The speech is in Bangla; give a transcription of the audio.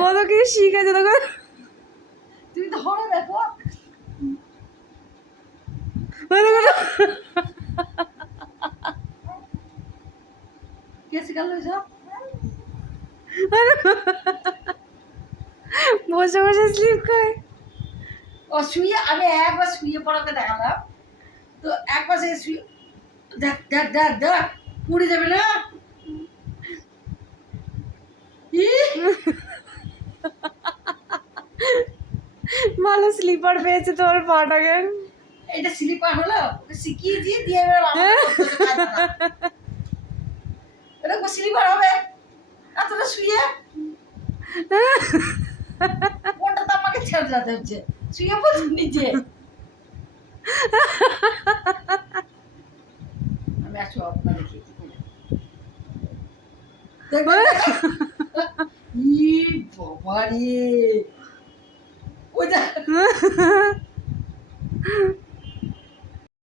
কত কি শিখেছে দেখো। তুমি ধরো দেখো কে শিখালো এসব? বসে বসে স্লিপ খায়। ও শুয়ে, আমি একবার শুয়ে পড়াতে দেখালাম, তো একবার সে শুয়ে দেখ দেখ দেখ দেখ পড়ে যাবে না। ভালো স্লিপার পেয়েছে তোমার পাটাকে। এটা স্লিপার হলো, ওকে শিখিয়ে দিয়ে দিয়ে এবার এরকম স্লিপার হবে এতটা শুয়ে। কোনটা তো আমাকে ছেড়ে যেতে হচ্ছে, শুয়ে পড়ছি নিচে। আমি একশো আপনার দেখিয়েছি বাবা রে, ওই